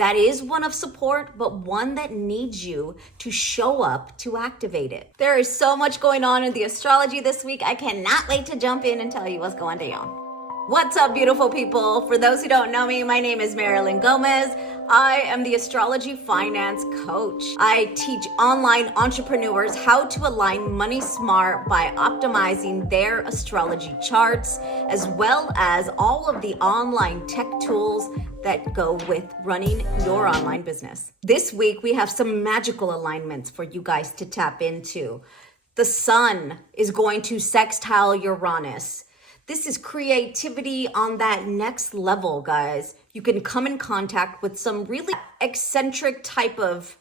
that is one of support, but one that needs you to show up to activate it. There is so much going on in the astrology this week. I cannot wait to jump in and tell you what's going down. What's up, beautiful people? For those who don't know me, my name is Marilyn Gomez. I am the Astrology Finance Coach. I teach online entrepreneurs how to align money smart by optimizing their astrology charts, as well as all of the online tech tools that go with running your online business. This week, we have some magical alignments for you guys to tap into. The sun is going to sextile Uranus. This is creativity on that next level, guys. You can come in contact with some really eccentric type of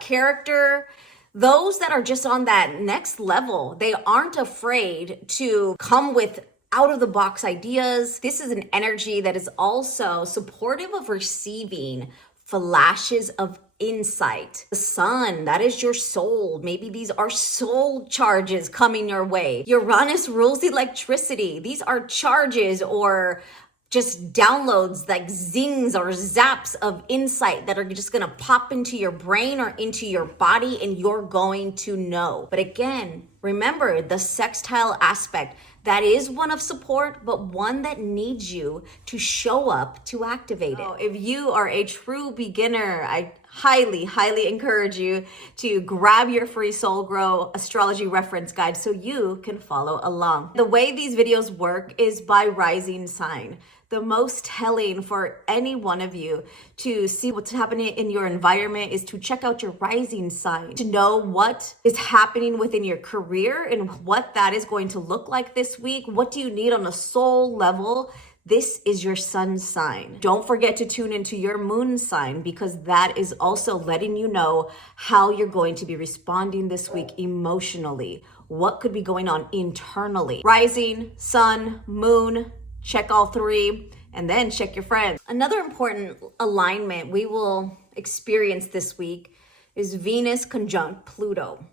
character. Those that are just on that next level, they aren't afraid to come with out-of-the-box ideas. This is an energy that is also supportive of receiving flashes of insight. The sun, that is your soul. Maybe these are soul charges coming your way. Uranus rules electricity. These are charges or just downloads, like zings or zaps of insight that are just gonna pop into your brain or into your body, and you're going to know. But again, remember the sextile aspect. That is one of support, but one that needs you to show up to activate it. If you are a true beginner, I highly encourage you to grab your free Soul Grow astrology reference guide so you can follow along. The way these videos work is by rising sign. The most telling for any one of you to see what's happening in your environment is to check out your rising sign, to know what is happening within your career and what that is going to look like this week. What do you need on a soul level? This is your sun sign. Don't forget to tune into your moon sign, because that is also letting you know how you're going to be responding this week emotionally. What could be going on internally? Rising, sun, moon, check all three, and then check your friends. Another important alignment we will experience this week is Venus conjunct Pluto.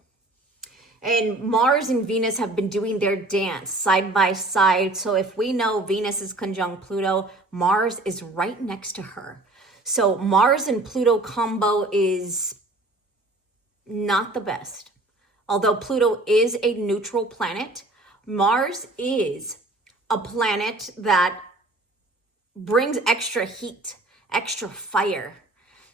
And Mars and Venus have been doing their dance side by side. So if we know Venus is conjunct Pluto, Mars is right next to her. So Mars and Pluto combo is not the best. Although Pluto is a neutral planet, Mars is a planet that brings extra heat, extra fire.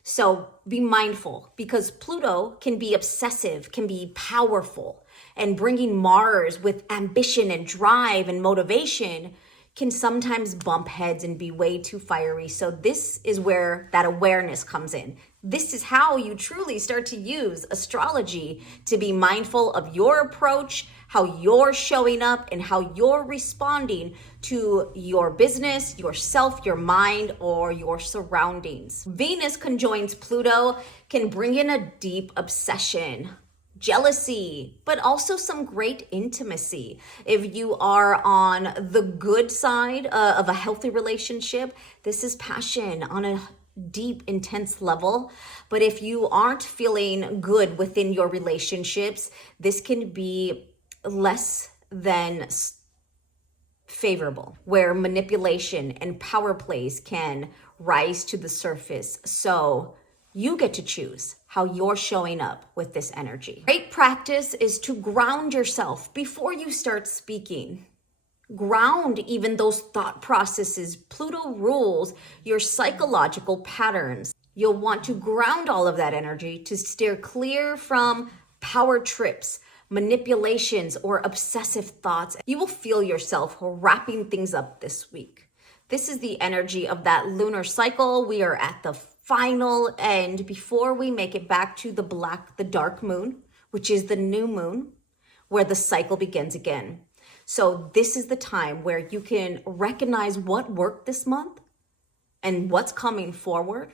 So be mindful, because Pluto can be obsessive, can be powerful, and bringing Mars with ambition and drive and motivation can sometimes bump heads and be way too fiery. So this is where that awareness comes in. This is how you truly start to use astrology to be mindful of your approach, how you're showing up, and how you're responding to your business, yourself, your mind, or your surroundings. Venus conjoins Pluto can bring in a deep obsession, jealousy, but also some great intimacy. If you are on the good side of a healthy relationship, this is passion on a deep, intense level. But if you aren't feeling good within your relationships, this can be less than favorable, where manipulation and power plays can rise to the surface. So you get to choose how you're showing up with this energy. Great practice is to ground yourself before you start speaking. Ground even those thought processes. Pluto rules your psychological patterns. You'll want to ground all of that energy to steer clear from power trips, manipulations, or obsessive thoughts. You will feel yourself wrapping things up this week. This is the energy of that lunar cycle. We are at the final end before we make it back to the dark moon, which is the new moon, where the cycle begins again. So this is the time where you can recognize what worked this month and what's coming forward.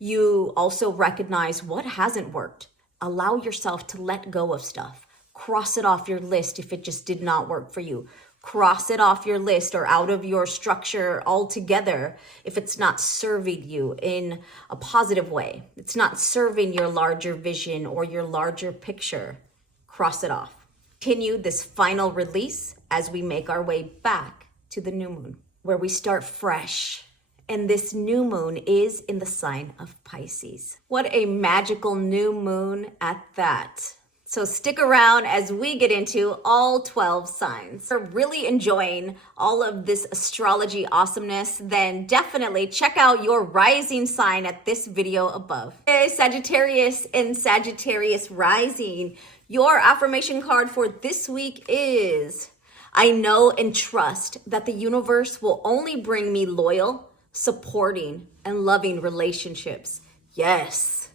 You also recognize what hasn't worked. Allow yourself to let go of stuff. Cross it off your list if it just did not work for you. Cross it off your list or out of your structure altogether if it's not serving you in a positive way. It's not serving your larger vision or your larger picture. Cross it off. Continue this final release as we make our way back to the new moon, where we start fresh And this new moon is in the sign of Pisces. What a magical new moon at that. So stick around as we get into all 12 signs. If you're really enjoying all of this astrology awesomeness, then definitely check out your rising sign at this video above. Hey, Sagittarius and Sagittarius rising. Your affirmation card for this week is, I know and trust that the universe will only bring me loyal, supporting, and loving relationships. Yes.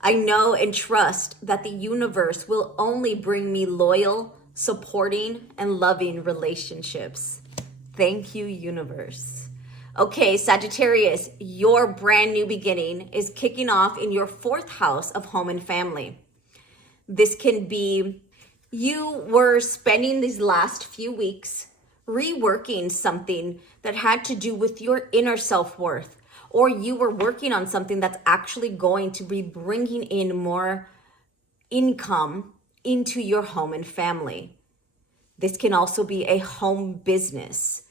I know and trust that the universe will only bring me loyal, supporting, and loving relationships. Thank you, universe. Okay, Sagittarius, your brand new beginning is kicking off in your 4th house of home and family. This can be you were spending these last few weeks reworking something that had to do with your inner self-worth, or you were working on something that's actually going to be bringing in more income into your home and family. This can also be a home business.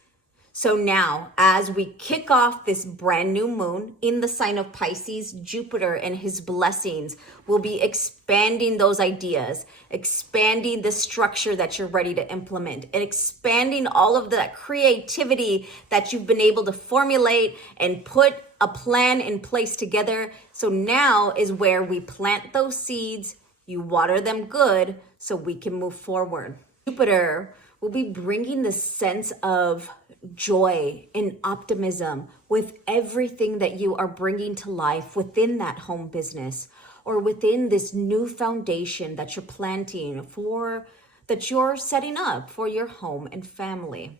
So now, as we kick off this brand new moon in the sign of Pisces, Jupiter and his blessings will be expanding those ideas, expanding the structure that you're ready to implement, and expanding all of that creativity that you've been able to formulate and put a plan in place together. So now is where we plant those seeds, you water them good so we can move forward. Jupiter will be bringing the sense of joy and optimism with everything that you are bringing to life within that home business or within this new foundation that you're planting for, that you're setting up for your home and family.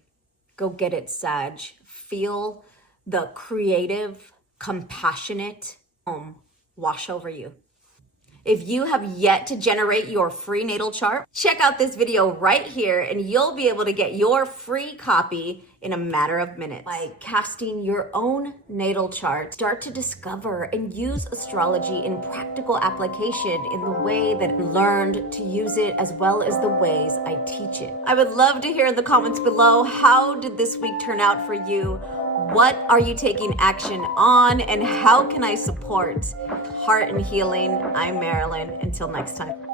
Go get it, Sag. Feel the creative, compassionate home wash over you. If you have yet to generate your free natal chart, check out this video right here and you'll be able to get your free copy in a matter of minutes. By casting your own natal chart, start to discover and use astrology in practical application in the way that I learned to use it, as well as the ways I teach it. I would love to hear in the comments below, how did this week turn out for you? What are you taking action on, and how can I support heart and healing? I'm Marilyn. Until next time.